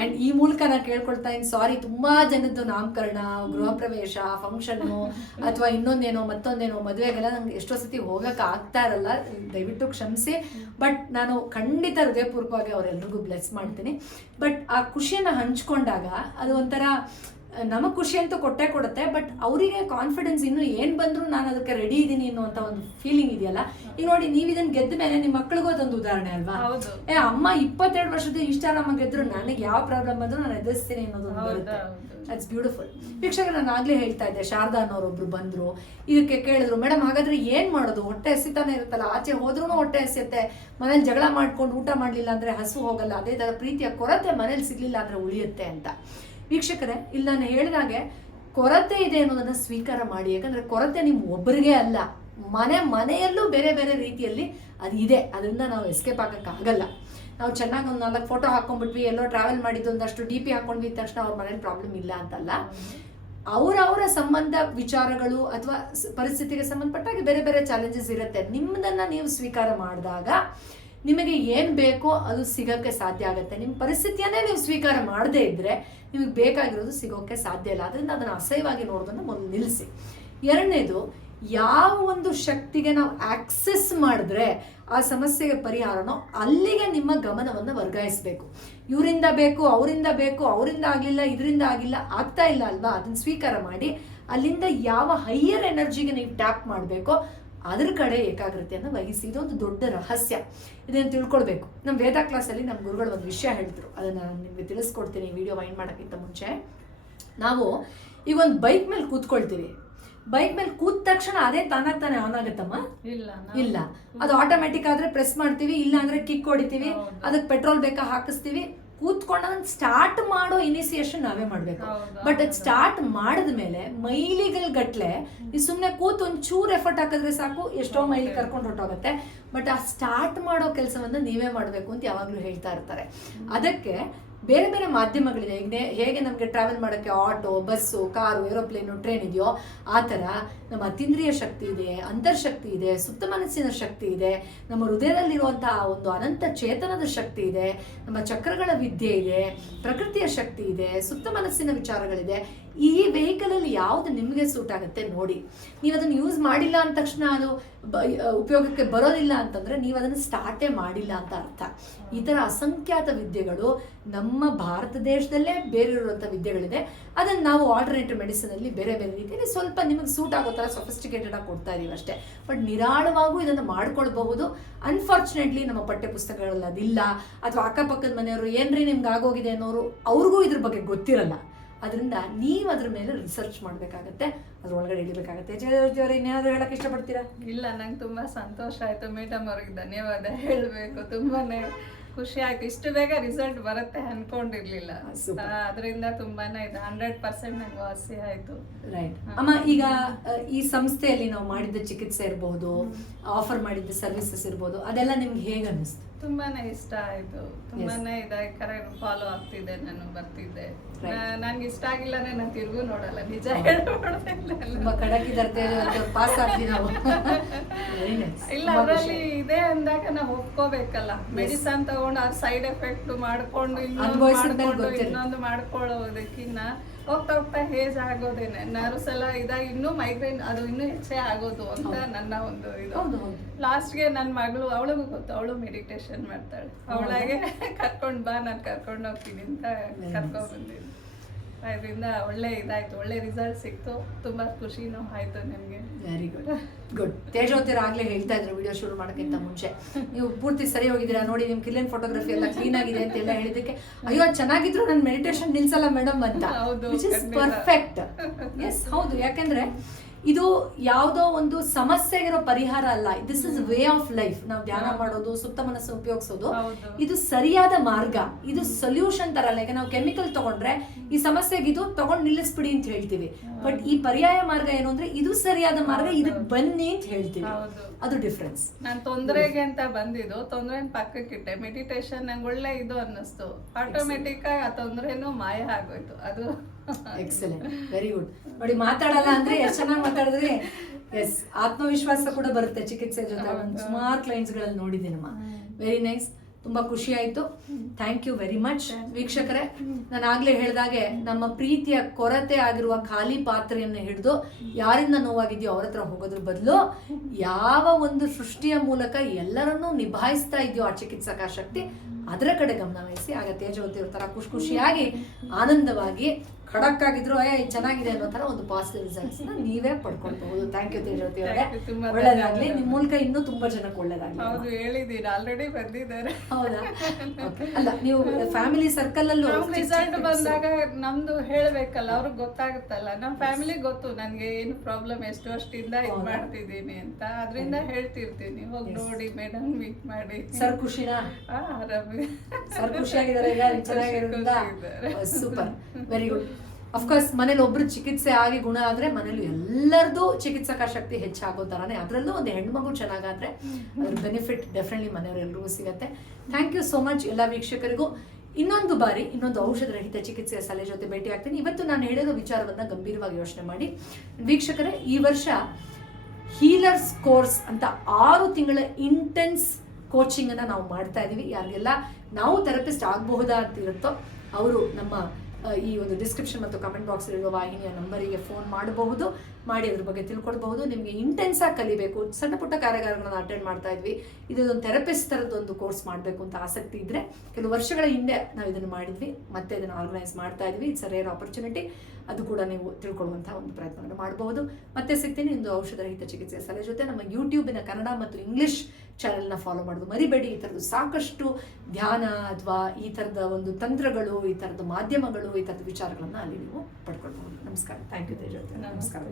ಅಂಡ್ ಈ ಮೂಲಕ ನಾನು ಕೇಳ್ಕೊಳ್ತಾ ಇದ್ದೀನಿ ಸಾರಿ ತುಂಬಾ ಜನದ್ದು ನಾಮಕರಣ ಗೃಹ ಪ್ರವೇಶ ಫಂಕ್ಷನ್ ಅಥವಾ ಇನ್ನೊಂದೇನೋ ಮತ್ತೊಂದೇನೋ ಮದುವೆಗೆಲ್ಲ ನಂಗೆ ಎಷ್ಟೋ ಸತಿ ಹೋಗಕ್ಕೆ ಆಗ್ತಾ ಇರಲ್ಲ. ದಯವಿಟ್ಟು ಕ್ಷಮಿಸಿ. ಬಟ್ ನಾನು ಖಂಡಿತ ಹೃದಯಪೂರ್ವಕವಾಗಿ ಅವರೆಲ್ರಿಗೂ ಬ್ಲೆಸ್ ಮಾಡ್ತೀನಿ. ಬಟ್ ಆ ಖುಷಿಯನ್ನ ಹಂಚ್ಕೊಂಡಾಗ ಅದು ಒಂಥರ ನಮಗೆ ಖುಷಿ ಅಂತೂ ಕೊಟ್ಟೆ ಕೊಡುತ್ತೆ ಬಟ್ ಅವರಿಗೆ ಕಾನ್ಫಿಡೆನ್ಸ್ ಇನ್ನು ಏನು ಬಂದರೂ ನಾನು ಅದಕ್ಕೆ ರೆಡಿ ಇದ್ದೀನಿ ಅನ್ನುವಂತ ಒಂದು ಫೀಲಿಂಗ್ ಇದೆಯಲ್ಲ? ಈಗ ನೋಡಿ ನೀವು ಇದನ್ನ ಗೆದ್ದ ಮೇಲೆ ನಿಮ್ಮ ಮಕ್ಳಿಗೂ ಅದೊಂದು ಉದಾಹರಣೆ ಅಲ್ವಾ. ಏ ಅಮ್ಮ ಇಪ್ಪತ್ತೆರಡು ವರ್ಷದ ಇಷ್ಟ ನಮ್ಮ ಗೆದ್ರು ನನಗೆ ಯಾವ ಪ್ರಾಬ್ಲಮ್ ಬಂದ್ರು ನಾನು ಎದುರಿಸ್ತೀನಿ ಅನ್ನೋದು ಬರುತ್ತೆ. ಹೌದು. ಬ್ಯೂಟಿಫುಲ್ ವೀಕ್ಷಕರು ನಾನು ಆಗ್ಲೇ ಹೇಳ್ತಾ ಇದ್ದೆ ಶಾರದಾ ಅನ್ನೋರೊಬ್ರು ಬಂದ್ರು ಇದಕ್ಕೆ ಕೇಳಿದ್ರು ಮೇಡಮ್ ಹಾಗಾದ್ರೆ ಏನ್ ಮಾಡೋದು? ಹೊಟ್ಟೆ ಹಸಿತಾನೆ ಇರುತ್ತಲ್ಲ? ಆಚೆ ಹೋದ್ರೂ ಹೊಟ್ಟೆ ಹಸಿಯುತ್ತೆ ಮನೇಲಿ ಜಗಳ ಮಾಡ್ಕೊಂಡು ಊಟ ಮಾಡ್ಲಿಲ್ಲ ಅಂದ್ರೆ ಹಸು ಹೋಗಲ್ಲ. ಅದೇ ತರ ಪ್ರೀತಿಯ ಕೊರತೆ ಮನೇಲಿ ಸಿಗ್ಲಿಲ್ಲ ಅಂದ್ರೆ ಉಳಿಯುತ್ತೆ ಅಂತ. ವೀಕ್ಷಕರೇ, ಇಲ್ಲಿ ನಾನು ಹೇಳಿದಾಗೆ ಕೊರತೆ ಇದೆ ಅನ್ನೋದನ್ನು ಸ್ವೀಕಾರ ಮಾಡಿ. ಯಾಕಂದ್ರೆ ಕೊರತೆ ನಿಮ್ಮ ಒಬ್ಬರಿಗೆ ಅಲ್ಲ, ಮನೆ, ಮನೆಯಲ್ಲೂ ಬೇರೆ ಬೇರೆ ರೀತಿಯಲ್ಲಿ ಅದು ಇದೆ. ಅದರಿಂದ ನಾವು ಎಸ್ಕೇಪ್ ಆಗಲ್ಲ. ನಾವು ಚೆನ್ನಾಗಿ ಒಂದು ನಾಲ್ಕು ಫೋಟೋ ಹಾಕೊಂಡ್ಬಿಟ್ವಿ, ಎಲ್ಲೋ ಟ್ರಾವೆಲ್ ಮಾಡಿದ್ದು ಒಂದಷ್ಟು ಡಿ ಪಿ ಹಾಕೊಂಡ್ವಿ, ತಕ್ಷಣ ಅವ್ರ ಮನೇಲಿ ಪ್ರಾಬ್ಲಮ್ ಇಲ್ಲ ಅಂತಲ್ಲ. ಅವರವರ ಸಂಬಂಧ ವಿಚಾರಗಳು ಅಥವಾ ಪರಿಸ್ಥಿತಿಗೆ ಸಂಬಂಧಪಟ್ಟಾಗ ಬೇರೆ ಬೇರೆ ಚಾಲೆಂಜಸ್ ಇರುತ್ತೆ. ನಿಮ್ಮದನ್ನು ನೀವು ಸ್ವೀಕಾರ ಮಾಡಿದಾಗ ನಿಮಗೆ ಏನು ಬೇಕೋ ಅದು ಸಿಗೋಕ್ಕೆ ಸಾಧ್ಯ ಆಗುತ್ತೆ. ನಿಮ್ಮ ಪರಿಸ್ಥಿತಿಯನ್ನೇ ನೀವು ಸ್ವೀಕಾರ ಮಾಡದೇ ಇದ್ದರೆ ನಿಮಗೆ ಬೇಕಾಗಿರೋದು ಸಿಗೋಕ್ಕೆ ಸಾಧ್ಯ ಇಲ್ಲ. ಅದರಿಂದ ಅದನ್ನು ಅಸಹ್ಯವಾಗಿ ನೋಡೋದನ್ನು ಮೊದಲು ನಿಲ್ಲಿಸಿ. ಎರಡನೇದು, ಯಾವ ಒಂದು ಶಕ್ತಿಗೆ ನಾವು ಆಕ್ಸೆಸ್ ಮಾಡಿದ್ರೆ ಆ ಸಮಸ್ಯೆಗೆ ಪರಿಹಾರನೋ ಅಲ್ಲಿಗೆ ನಿಮ್ಮ ಗಮನವನ್ನು ವರ್ಗಾಯಿಸಬೇಕು. ಇವರಿಂದ ಬೇಕು, ಅವರಿಂದ ಬೇಕು, ಅವರಿಂದ ಆಗಲಿಲ್ಲ, ಇದರಿಂದ ಆಗಿಲ್ಲ, ಆಗ್ತಾ ಇಲ್ಲ ಅಲ್ವಾ? ಅದನ್ನ ಸ್ವೀಕಾರ ಮಾಡಿ ಅಲ್ಲಿಂದ ಯಾವ ಹೈಯರ್ ಎನರ್ಜಿಗೆ ನೀವು ಟ್ಯಾಪ್ ಮಾಡಬೇಕೋ ಅದ್ರ ಕಡೆ ಏಕಾಗ್ರತೆಯನ್ನು ವಹಿಸಿ ಇದೊಂದು ದೊಡ್ಡ ರಹಸ್ಯ. ಇದನ್ನು ತಿಳ್ಕೊಳ್ಬೇಕು. ನಮ್ಮ ವೇದ ಕ್ಲಾಸಲ್ಲಿ ನಮ್ಮ ಗುರುಗಳು ಒಂದು ವಿಷಯ ಹೇಳಿದ್ರು. ಅದನ್ನು ನಾನು ನಿಮಗೆ ತಿಳಿಸ್ಕೊಡ್ತೀನಿ ವಿಡಿಯೋ ವೈಂಡ್ ಮಾಡೋಕ್ಕಿಂತ ಮುಂಚೆ. ನಾವು ಈಗ ಒಂದು ಬೈಕ್ ಮೇಲೆ ಕೂತ್ಕೊಳ್ತೀವಿ. ಬೈಕ್ ಮೇಲೆ ಕೂತ ತಕ್ಷಣ ಅದೇ ತಾನಾಗ್ ತಾನೇ ಆನ್ ಆಗುತ್ತಮ್ಮ? ಇಲ್ಲ ಇಲ್ಲ. ಅದು ಆಟೋಮ್ಯಾಟಿಕ್ ಆದ್ರೆ ಪ್ರೆಸ್ ಮಾಡ್ತೀವಿ ಇಲ್ಲ ಅಂದ್ರೆ ಕಿಕ್ ಹೊಡಿತೀವಿ ಅದಕ್ಕೆ ಪೆಟ್ರೋಲ್ ಬೇಕಾ ಹಾಕಿಸ್ತೀವಿ. ಕೂತ್ಕೊಂಡ ಸ್ಟಾರ್ಟ್ ಮಾಡೋ ಇನಿಸಿಯೇಷನ್ ನಾವೇ ಮಾಡಬೇಕು. ಬಟ್ ಅದು ಸ್ಟಾರ್ಟ್ ಮಾಡಿದ್ಮೇಲೆ ಮೈಲಿಗಳ ಗಟ್ಲೆ ಈ ಸುಮ್ಮನೆ ಕೂತು ಒಂದು ಚೂರು ಎಫರ್ಟ್ ಹಾಕಿದ್ರೆ ಸಾಕು ಎಷ್ಟೋ ಮೈಲಿ ಕರ್ಕೊಂಡು ಹೊರಟೋಗುತ್ತೆ. ಬಟ್ ಆ ಸ್ಟಾರ್ಟ್ ಮಾಡೋ ಕೆಲಸವನ್ನ ನೀವೇ ಮಾಡಬೇಕು ಅಂತ ಯಾವಾಗಲೂ ಹೇಳ್ತಾ ಇರ್ತಾರೆ. ಅದಕ್ಕೆ ಬೇರೆ ಬೇರೆ ಮಾಧ್ಯಮಗಳಿದೆ. ಈಗ ಹೇಗೆ ನಮಗೆ ಟ್ರಾವೆಲ್ ಮಾಡೋಕ್ಕೆ auto bus car aeroplane train ಇದೆಯೋ, ಆ ಥರ ನಮ್ಮ ಅತೀಂದ್ರಿಯ ಶಕ್ತಿ ಇದೆ, ಅಂತರ್ಶಕ್ತಿ ಇದೆ, ಸುಪ್ತ ಮನಸ್ಸಿನ ಶಕ್ತಿ ಇದೆ, ನಮ್ಮ ಹೃದಯದಲ್ಲಿರುವಂತಹ ಒಂದು ಅನಂತ ಚೇತನದ ಶಕ್ತಿ ಇದೆ, ನಮ್ಮ ಚಕ್ರಗಳ ವಿದ್ಯೆ ಇದೆ, ಪ್ರಕೃತಿಯ ಶಕ್ತಿ ಇದೆ, ಸುಪ್ತ ಮನಸ್ಸಿನ ವಿಚಾರಗಳಿದೆ. ಈ ವೆಹಿಕಲ್ ಅಲ್ಲಿ ಯಾವ್ದು ನಿಮಗೆ ಸೂಟ್ ಆಗುತ್ತೆ ನೋಡಿ. ನೀವು ಅದನ್ನು ಯೂಸ್ ಮಾಡಿಲ್ಲ ಅಂದ ತಕ್ಷಣ ಅದು ಉಪಯೋಗಕ್ಕೆ ಬರೋದಿಲ್ಲ ಅಂತಂದ್ರೆ ನೀವು ಅದನ್ನು ಸ್ಟಾರ್ಟೇ ಮಾಡಿಲ್ಲ ಅಂತ ಅರ್ಥ. ಈ ಥರ ಅಸಂಖ್ಯಾತ ವಿದ್ಯೆಗಳು ನಮ್ಮ ಭಾರತ ದೇಶದಲ್ಲೇ ಬೇರೆ ಇರುವಂಥ ವಿದ್ಯೆಗಳಿದೆ. ಅದನ್ನು ನಾವು ಆಲ್ಟರ್ನೇಟಿವ್ ಮೆಡಿಸಿನ್ ಅಲ್ಲಿ ಬೇರೆ ಬೇರೆ ರೀತಿಯಲ್ಲಿ ಸ್ವಲ್ಪ ನಿಮಗೆ ಸೂಟ್ ಆಗೋ ಥರ ಸೊಫಿಸ್ಟಿಕೇಟೆಡ್ ಆಗಿ ಕೊಡ್ತಾ ಇದೀವಿ ಅಷ್ಟೇ. ಬಟ್ ನಿರಾಳವಾಗೂ ಇದನ್ನು ಮಾಡ್ಕೊಳ್ಬಹುದು. ಅನ್ಫಾರ್ಚುನೇಟ್ಲಿ ನಮ್ಮ ಪಠ್ಯ ಪುಸ್ತಕಗಳಲ್ಲಿ ಅದಿಲ್ಲ. ಅಥವಾ ಅಕ್ಕಪಕ್ಕದ ಮನೆಯವರು ಏನ್ರಿ ನಿಮ್ಗೆ ಆಗೋಗಿದೆ ಅನ್ನೋರು ಅವ್ರಿಗೂ ಇದ್ರ ಬಗ್ಗೆ ಗೊತ್ತಿರಲ್ಲ. ಅದರಿಂದ ನೀವು ಅದ್ರ ಮೇಲೆ ರಿಸರ್ಚ್ ಮಾಡಬೇಕಾಗತ್ತೆ ಅದ್ರೊಳಗಡೆ ಇಳಿಬೇಕಾಗತ್ತೆ ಅವ್ರು ಇನ್ನೇನಾದ್ರೂ ಹೇಳಕ್ ಇಷ್ಟಪಡ್ತೀರಾ? ಇಲ್ಲ ನಂಗೆ ತುಂಬಾ ಸಂತೋಷ ಆಯ್ತು. ಮೇಡಮ್ ಅವ್ರಿಗೆ ಧನ್ಯವಾದ ಹೇಳಬೇಕು. ತುಂಬಾನೇ ಖುಷಿ ಆಯ್ತು. ಇಷ್ಟು ಬೇಗ ರಿಸಲ್ಟ್ ಬರುತ್ತೆ ಅನ್ಕೊಂಡಿರ್ಲಿಲ್ಲ. ಅದರಿಂದ ತುಂಬಾನೇ ಇದು ಹಂಡ್ರೆಡ್ ಪರ್ಸೆಂಟ್ ನಂಗೆ ವಾಸಿ ಆಯ್ತು. ರೈಟ್ ಅಮ್ಮ ಈಗ ಈ ಸಂಸ್ಥೆಯಲ್ಲಿ ನಾವು ಮಾಡಿದ ಚಿಕಿತ್ಸೆ ಇರಬಹುದು ಆಫರ್ ಮಾಡಿದ್ದ ಸರ್ವಿಸಸ್ ಇರ್ಬೋದು ಅದೆಲ್ಲ ನಿಮ್ಗೆ ಹೇಗೆ ಅನ್ನಿಸ್ತು? ತುಂಬಾನೇ ಇಷ್ಟ ಆಯ್ತು. ತುಂಬಾನೇ ಇದಾಗಿ ಕರೆಕ್ಟ್ ಫಾಲೋ ಆಗ್ತಿದ್ದೆ ನಾನು ಬರ್ತಿದ್ದೆ. ನನ್ಗೆ ಇಷ್ಟ ಆಗಿಲ್ಲ ಅಂದ್ರೆ ನಾನು ತಿರುಗೂ ನೋಡಲ್ಲ. ನಿಜ ಹೇಳ್ಬಿಡ್ತಿಲ್ಲ ತುಂಬಾ ಖಡಕ್ ಇದ್ದಾರೆ ಪಾಸ್ ಆಗ್ತೀವಿ ನಾವು. ಇಲ್ಲ ಅದರಲ್ಲಿ ಇದೆ ಅಂದಾಗ ನಾವು ಒಪ್ಕೋಬೇಕಲ್ಲ. ಮೆಡಿಸನ್ ತಗೊಂಡು ಸೈಡ್ ಎಫೆಕ್ಟ್ ಮಾಡ್ಕೊಂಡು ಇನ್ನೊಂದು ಮಾಡ್ಕೊಂಡು. ಇನ್ನೊಂದು ಮಾಡ್ಕೊಳ್ಳೋದಕ್ಕಿನ್ನ ಹೋಗ್ತಾ ಹೋಗ್ತಾ ಹೇಜ್ ಆಗೋದೇನೆ ನರ್ವ್ಸ್ ಎಲ್ಲ ಇದ ಇನ್ನೂ ಮೈಗ್ರೇನ್ ಅದು ಇನ್ನೂ ಹೆಚ್ಚೇ ಆಗೋದು ಅಂತ ನನ್ನ ಒಂದು ಇದು. ಲಾಸ್ಟ್ಗೆ ನನ್ನ ಮಗಳು ಅವಳಿಗೂ ಗೊತ್ತು ಅವಳು ಮೆಡಿಟೇಷನ್ ಮಾಡ್ತಾಳೆ. ಅವಳಾಗೆ ಕರ್ಕೊಂಡ್ ಬಾ ನಾನು ಕರ್ಕೊಂಡು ಹೋಗ್ತೀನಿ ಅಂತ ಕರ್ಕೊಂಡ್ ಬಂದಿದ್ದು. ಅದರಿಂದ ಒಳ್ಳೆ ಇದಾಯ್ತು ಒಳ್ಳೆ ರಿಸಲ್ಟ್ ಸಿಕ್ತು. ತುಂಬಾ ಖುಷಿನೂ ಆಯ್ತು ನಿಮಗೆ. ವೆರಿ ಗುಡ್ ಗುಡ್ ತೇಜೋತಿರ ಆಗ್ಲೇ ಹೇಳ್ತಾ ಇದ್ರು ವಿಡಿಯೋ ಶುರು ಮಾಡೋಕ್ಕಿಂತ ಮುಂಚೆ. ನೀವು ಪೂರ್ತಿ ಸರಿ ಹೋಗಿದ್ದೀರಾ? ನೋಡಿ ನಿಮ್ ಕಿಲಿಯನ್ ಫೋಟೋಗ್ರಫಿ ಎಲ್ಲ ಕ್ಲೀನ್ ಆಗಿದೆ ಅಂತ ಎಲ್ಲ ಹೇಳಿದಕ್ಕೆ ಅಯ್ಯೋ ಚೆನ್ನಾಗಿದ್ರು ನಾನು ಮೆಡಿಟೇಷನ್ ನಿಲ್ಸಲ್ಲ ಮೇಡಮ್ ಅಂತ. Which is. ಪರ್ಫೆಕ್ಟ್ ಎಸ್ ಹೌದು. ಯಾಕೆಂದ್ರೆ ಇದು ಯಾವುದೋ ಒಂದು ಸಮಸ್ಯೆಗಿರೋ ಪರಿಹಾರ ಅಲ್ಲ. This is way of life ನಾವು ಧ್ಯಾನ ಮಾಡೋದು ಸುಪ್ತ ಮನಸ್ಸು ಉಪಯೋಗಿಸೋದು. ಇದು ಸರಿಯಾದ ಮಾರ್ಗ. ಇದು ಸೊಲ್ಯೂಷನ್ ತರ ಅಲ್ಲ ಈಗ ನಾವು ಕೆಮಿಕಲ್ ತಗೊಂಡ್ರೆ ಈ ಸಮಸ್ಯೆಗೆ ಇದು ತಗೊಂಡ್ ನಿಲ್ಲಿಸ್ಬಿಡಿ ಅಂತ ಹೇಳ್ತೀವಿ. ಬಟ್ ಈ ಪರ್ಯಾಯ ಮಾರ್ಗ ಏನು ಅಂದ್ರೆ ಇದು ಸರಿಯಾದ ಮಾರ್ಗ ಇದು ಬನ್ನಿ ಅಂತ ಹೇಳ್ತೀವಿ. ಅದು ಡಿಫ್ರೆನ್ಸ್ ನಾನು ತೊಂದರೆಗೆ ಅಂತ ಬಂದಿದ್ದು ತೊಂದ್ರೆ ಪಕ್ಕಕ್ಕಿಟ್ಟೆ ಮೆಡಿಟೇಷನ್ ನಂಗೆ ಒಳ್ಳೆ ಇದು ಅನ್ನಿಸ್ತು. ಆಟೋಮೆಟಿಕ್ ಆಗಿ ಆ ತೊಂದರೆನೂ ಮಾಯ ಆಗೋಯ್ತು. ಅದು ಎಕ್ಸಲೆಂಟ್ ವೆರಿ ಗುಡ್ ನೋಡಿ ಮಾತಾಡಲ್ಲ ಅಂದ್ರೆ ಎಷ್ಟು ಚೆನ್ನಾಗಿ ಮಾತಾಡಿದ್ರೆ ಎಸ್ ಆತ್ಮವಿಶ್ವಾಸ ಕೂಡ ಬರುತ್ತೆ ಚಿಕಿತ್ಸೆ ಜೊತೆ. ಸುಮಾರು ಕ್ಲೈಂಟ್ಸ್ಗಳಲ್ಲಿ ನೋಡಿದ್ದೀನಮ್ಮ ವೆರಿ ನೈಸ್ ತುಂಬಾ ಖುಷಿ ಆಯ್ತು. ಥ್ಯಾಂಕ್ ಯು ವೆರಿ ಮಚ್ ವೀಕ್ಷಕರೇ. ನಾನು ಆಗ್ಲೇ ಹೇಳಿದಾಗೆ ನಮ್ಮ ಪ್ರೀತಿಯ ಕೊರತೆ ಆಗಿರುವ ಖಾಲಿ ಪಾತ್ರೆಯನ್ನು ಹಿಡಿದು ಯಾರಿಂದ ನೋವಾಗಿದೆಯೋ ಅವ್ರ ಹತ್ರ ಹೋಗೋದ್ರ ಬದಲು ಯಾವ ಒಂದು ಸೃಷ್ಟಿಯ ಮೂಲಕ ಎಲ್ಲರನ್ನೂ ನಿಭಾಯಿಸ್ತಾ ಇದೆಯೋ ಆ ಚಿಕಿತ್ಸಕ ಶಕ್ತಿ ಅದರ ಕಡೆ ಗಮನ ವಹಿಸಿ ಆಗ ತೇಜವತಿ ಇರ್ತಾರ ಖುಷಿ ಖುಷಿಯಾಗಿ ಆನಂದವಾಗಿ ಖಡಕ್ ಆಗಿದ್ರು ಏ ಚೆನ್ನಾಗಿದೆ ಅನ್ನೋ ತರ ಒಂದು ಪಾಸಿಟಿವ್ ರಿಸಲ್ಟ್ಸ್ ನೀವೇ ಪಡ್ಕೊಳ್ಬಹುದು. ಥ್ಯಾಂಕ್ ಯು ತೇಜವತಿ ಅವರೇ. ಒಳ್ಳೇದಾಗ್ಲಿ. ನಿಮ್ ಮೂಲಕ ಇನ್ನೂ ತುಂಬಾ ಜನಕ್ಕೆ ಒಳ್ಳೇದಾಗ್ಲಿ ಹೌದು ಹೇಳಿದ್ದೀನಿ ಆಲ್ರೆಡಿ ಬಂದಿದ್ದಾರೆ. ಹೌದಾ? ಅಲ್ಲ ನೀವು ಫ್ಯಾಮಿಲಿ ಸರ್ಕಲ್ ಅಲ್ಲೂ ರಿಸಲ್ಟ್ ಬಂದಾಗ ನಮ್ದು ಹೇಳ್ಬೇಕಲ್ಲ ಅವ್ರಿಗೆ ಗೊತ್ತಾಗುತ್ತಲ್ಲ. ನಮ್ಮ ಫ್ಯಾಮಿಲಿ ಗೊತ್ತು ನನಗೆ ಏನು ಪ್ರಾಬ್ಲಮ್ ಎಷ್ಟು ವರ್ಷದಿಂದ ಇದ್? ಮಾಡ್ತಿದ್ದೀನಿ ಅಂತ. ಅದರಿಂದ ಹೇಳ್ತಿರ್ತೀನಿ. ಹೋಗಿ ನೋಡಿ ಮೇಡಮ್ ಮೀಟ್ ಮಾಡಿ. ಸರ್ ಖುಷಿನಾ? ಆರಾಮ ಸರ್ ಖುಷಿಯಾಗಿದ್ದಾರೆ ಈಗ ಚೆನ್ನಾಗಿರೋದ್ರಿಂದ. Super very good of course ಮನೇಲಿ ಒಬ್ರು ಚಿಕಿತ್ಸೆ ಆಗಿ ಗುಣ ಆದ್ರೆ ಮನೇಲಿ ಎಲ್ಲರದು ಚಿಕಿತ್ಸಕ ಶಕ್ತಿ ಹೆಚ್ಚಾಗೋ ತರಾನೇ ಅದರಲ್ಲೂ ಒಂದು ಹೆಣ್ಮಗು ಚೆನ್ನಾಗಾದ್ರೆ ಅದ್ರ ಬೆನಿಫಿಟ್ ಡೆಫಿನೆಟ್ಲಿ ಮನೆಯವರೆಲ್ರಿಗೂ ಸಿಗುತ್ತೆ. ಥ್ಯಾಂಕ್ ಯು ಸೋ ಮಚ್ ಎಲ್ಲ ವೀಕ್ಷಕರಿಗೂ. ಇನ್ನೊಂದು ಬಾರಿ ಇನ್ನೊಂದು ಔಷಧ ರಹಿತ ಚಿಕಿತ್ಸೆಯ ಸಲಹೆ ಜೊತೆ ಭೇಟಿ ಆಗ್ತೀನಿ. ಇವತ್ತು ನಾನು ಹೇಳಿದ ವಿಚಾರವನ್ನ ಗಂಭೀರವಾಗಿ ಯೋಚನೆ ಮಾಡಿ. ವೀಕ್ಷಕರೇ ಈ ವರ್ಷ ಹೀಲರ್ಸ್ ಕೋರ್ಸ್ ಅಂತ ಆರು ತಿಂಗಳ ಇಂಟೆನ್ಸ್ ಕೋಚಿಂಗ್ ಅನ್ನ ನಾವು ಮಾಡ್ತಾ ಇದೀವಿ. ಯಾರಿಗೆಲ್ಲ ನಾವು ಥೆರಪಿಸ್ಟ್ ಆಗಬಹುದಾ ಅಂತ ಇರುತ್ತೋ ಅವರು ನಮ್ಮ ಈ ಒಂದು ಡಿಸ್ಕ್ರಿಪ್ಷನ್ ಮತ್ತು ಕಮೆಂಟ್ ಬಾಕ್ಸ್ ಇರುವ ವಾಹಿನಿಯ ನಂಬರಿಗೆ ಫೋನ್ ಮಾಡಬಹುದು. ಮಾಡಿ ಅದ್ರ ಬಗ್ಗೆ ತಿಳ್ಕೊಳ್ಬಹುದು ನಿಮಗೆ ಇಂಟೆನ್ಸ್ ಆಗಿ ಕಲಿಬೇಕು. ಸಣ್ಣ ಪುಟ್ಟ ಕಾರ್ಯಾಗಾರಗಳನ್ನು ಅಟೆಂಡ್ ಮಾಡ್ತಾ ಇದ್ವಿ. ಇದೊಂದು ಥೆರಪಿಸ್ಟ್ ಥರದೊಂದು ಕೋರ್ಸ್ ಮಾಡಬೇಕು ಅಂತ ಆಸಕ್ತಿ ಇದ್ರೆ, ಕೆಲವು ವರ್ಷಗಳ ಹಿಂದೆ ನಾವು ಇದನ್ನು ಮಾಡಿದ್ವಿ. ಮತ್ತೆ ಇದನ್ನು ಆರ್ಗನೈಸ್ ಮಾಡ್ತಾ ಇದ್ವಿ. ಇಟ್ಸ್ ಅ ರೇರ್ ಆಪರ್ಚುನಿಟಿ ಅದು ಕೂಡ ನೀವು ತಿಳ್ಕೊಳ್ಳುವಂಥ ಒಂದು ಪ್ರಯತ್ನವನ್ನು ಮಾಡಬಹುದು. ಮತ್ತೆ ಸಿಗ್ತೀನಿ ಇಂದು ಔಷಧ ರಹಿತ ಚಿಕಿತ್ಸೆ ಸಲಹೆ ಜೊತೆ ನಮ್ಮ ಯೂಟ್ಯೂಬಿನ ಕನ್ನಡ ಮತ್ತು ಇಂಗ್ಲಿಷ್ ಚಾನೆಲ್ನ ಫಾಲೋ ಮಾಡೋದು ಮರಿಬೇಡಿ. ಈ ಥರದ್ದು ಸಾಕಷ್ಟು ಧ್ಯಾನ ಅಥವಾ ಈ ಥರದ ಒಂದು ತಂತ್ರಗಳು ಈ ಥರದ ಮಾಧ್ಯಮಗಳು ಈ ಥರದ ವಿಚಾರಗಳನ್ನು ಅಲ್ಲಿ ನೀವು ಪಡ್ಕೊಳ್ಬಹುದು. ನಮಸ್ಕಾರ. ಥ್ಯಾಂಕ್ ಯು ತೇಜ್ ನಮಸ್ಕಾರ.